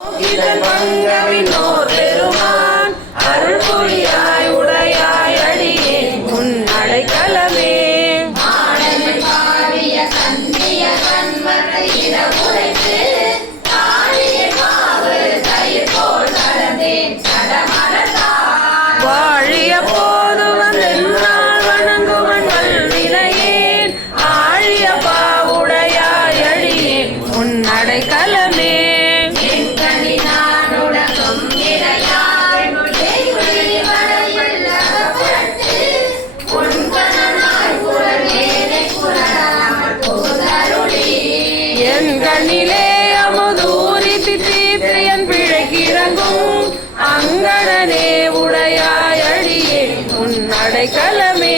இதன் பங்கவினோர் பெருமான் அருள் புரியாய் உடையாய் அடியே உன் அடைக்கலமே. வாழிய போது வந்தென்னால் வணங்குவன் வல்வினையேன். ஆழிய பாவுடையாய் அடியேன். உன் அடைக்கலமே. கண்ணிலே அமுதூரி தித்தித்து பிழைக்கிறங்கும் அங்கடனே உடையாயடியே உன் அடைக்கலமே